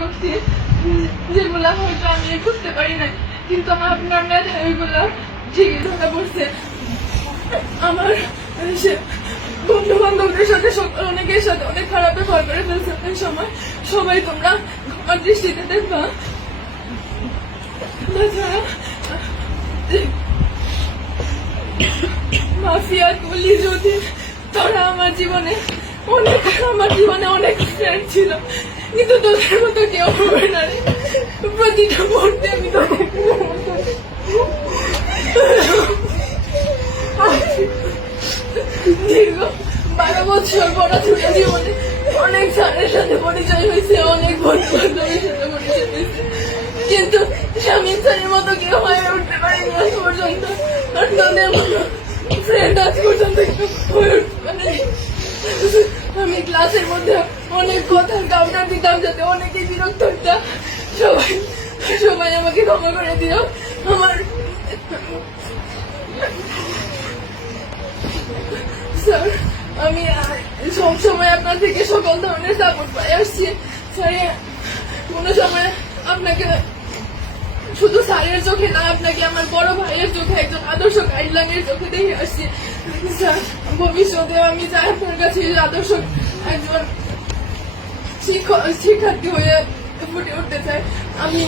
করছি যেগুলা হয়তো আমি করতে পারি না কিন্তু আপনার মেধায় ওইগুলা ঠিকই ধরা পড়ছে। আমার বন্ধু বান্ধবদের সাথে অনেকের সাথে অনেক খারাপ ব্যবহার করে ফেলছে অনেক সময়। সবাই তোমরা আমার দৃষ্টিতে দেখবা। তাছাড়া মাফিয়া তুলি যদি তারা আমার জীবনে অনেক, আমার জীবনে অনেক ফ্রেন্ড ছিল। কিন্তু তোদের মতো কেউ হবে না রে। প্রতিটা মুহূর্তে আমি দীর্ঘ বারো বছর পড়াশোনা জীবনে অনেক স্যারের সাথে পরিচয় হয়েছে, অনেক বন্ধু বান্ধবের সাথে পরিচয় হয়েছে। কিন্তু স্বামীর স্যারের মতো কেউ হয়ে উঠতে পারেনি আজ পর্যন্ত। আর তোদের মতো ফ্রেন্ড আজ পর্যন্ত কেউ হয়ে উঠতে পারেনি। আমি ক্লাসের মধ্যে অনেক কথা কাউন্টার দিতাম যাতে অনেকে বিরক্ত হতাম সবাই সবাই আমাকে ক্ষমা করে দিও। আমার স্যার, আমি সব সময় আপনার থেকে সকল ধরনের সাপোর্ট পাই আসছি। স্যার, কোনো সময় আপনাকে শুধু স্যারের চোখে না, আপনাকে আমার বড় ভাইয়ের চোখে, একজন আদর্শ গাইডলাইনের চোখে দেখে আসছি। ভবিষ্যতে আমি চাই আপনার কাছে আদর্শ একজন শিক্ষার্থী হয়ে ফুটে উঠতে আমি